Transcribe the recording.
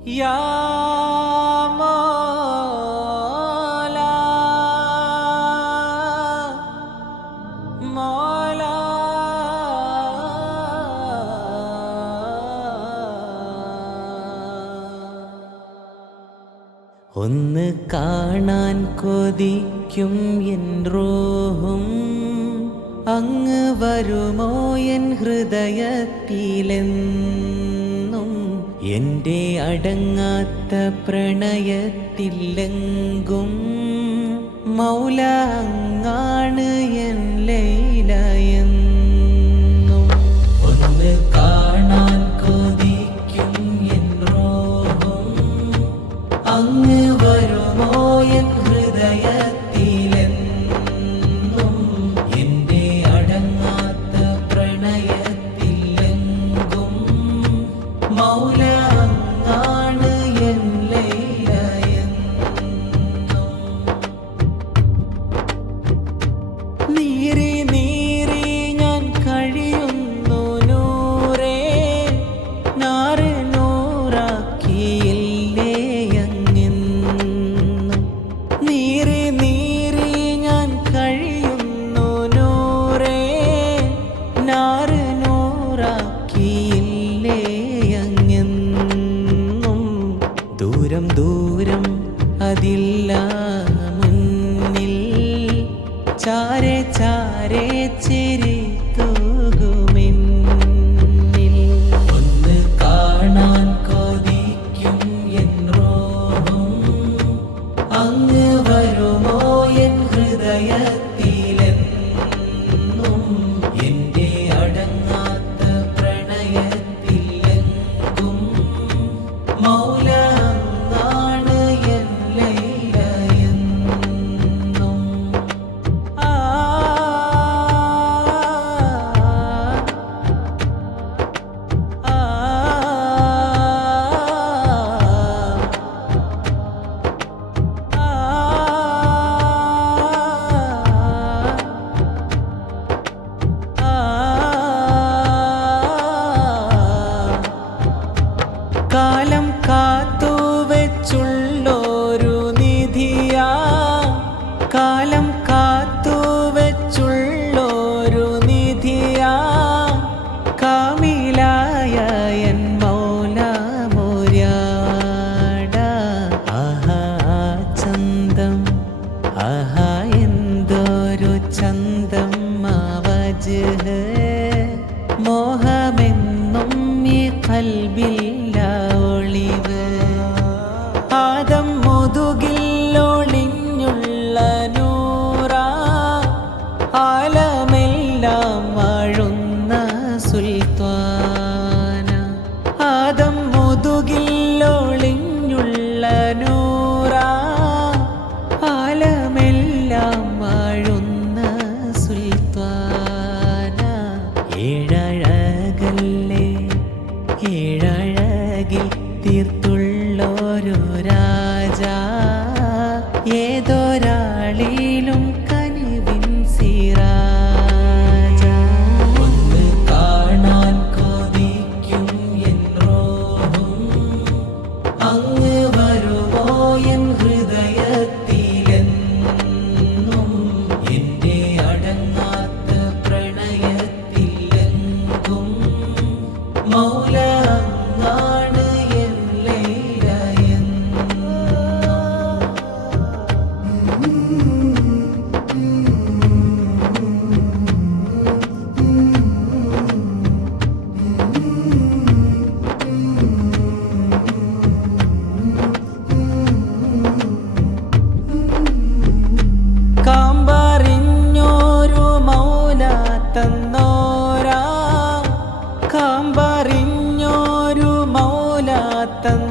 യാ മൗലാ മൗലാ ഒന്ന് കാണാൻ കൊതിക്കും എൻ റൂഹും അങ്ങ് വരുമോ എൻ ഹൃദയത്തിലെന്നും എൻ്റെ അടങ്ങാത്ത പ്രണയത്തിലെങ്കും മൗല അങ്ങാണ് എൻ ലൈലയെന്നും ഒന്ന് കാണാൻ കൊതിക്കും എൻ റൂഹും അങ്ങ് വരുമോ എൻ ഹൃദയത്തിലെന്നും എൻ്റെ അടങ്ങാത്ത പ്രണയത്തിലെങ്കും മൗല അങ്ങാണ് എൻ ലൈലയെന്നും നീറി നീറി ഞാൻ കഴിയുന്നു നൂറേ നാറ് നൂറാക്കിയില്ലേ അങ്ങെന്നും നീറി നീറി ഞാൻ കഴിയുന്നു നൂറേ നാറ് നൂറാക്കിയില്ലേ അങ്ങെന്നും ദൂരം ദൂരം അതില്ല മുന്നിൽ ചാരെ ചാരെ ചിരി തൂകുമെന്നിൽ ഒന്ന് കാണാൻ കൊതിക്കും എൻ റൂഹും അങ്ങ് വരുമോ എൻ ഹൃദയത്തിലെന്നും എൻ്റെ അടങ്ങാത്ത പ്രണയത്തിലെങ്കും മൗല അങ്ങാണ് എൻ ലൈലയെന്നും ആ ആ കാലം കാത്തു വെച്ചുള്ളൊരു നിധിയാ കാലം കാത്തു വെച്ചുള്ളൊരു നിധിയാ കാമിലായ എൻ മൗല മോര്യാട ആഹാ ചന്തം ആഹാ എന്തൊരു ചന്തം ആവജ്ഹ് മോഹമെന്നും ഈ കൽബില്ല ഒളിവ് ആദം മുതുകിൽ ഒളിഞ്ഞുള്ള നൂറാ ആലമെല്ലാം വാഴുന്ന സുൽത്താന ആദം മുതുകിൽ ഒളിഞ്ഞുള്ള നൂറാ ആലമെല്ലാം വാഴുന്ന സുൽത്താന ഏഴഴകല്ലേ ഏഴഴകിൽ തീർത്തുള്ളൊരു രാജാ ഏതൊരാളിലും കനിവിൻ സിറാജ ഒന്ന് കാണാൻ കൊതിക്കും എൻ റൂഹും അങ്ങ് വരുമോ എൻ ഹൃദയത്തിലെന്നും എൻ്റെ അടങ്ങാത്ത പ്രണയത്തിലെങ്കും മൗല അങ്ങാണ് എൻ ലൈലയെന്നും കാമ്പറിഞ്ഞോരു മൗല തന്നോരാ കാമ്പറിഞ്ഞോരു മൗല തന്നോരാ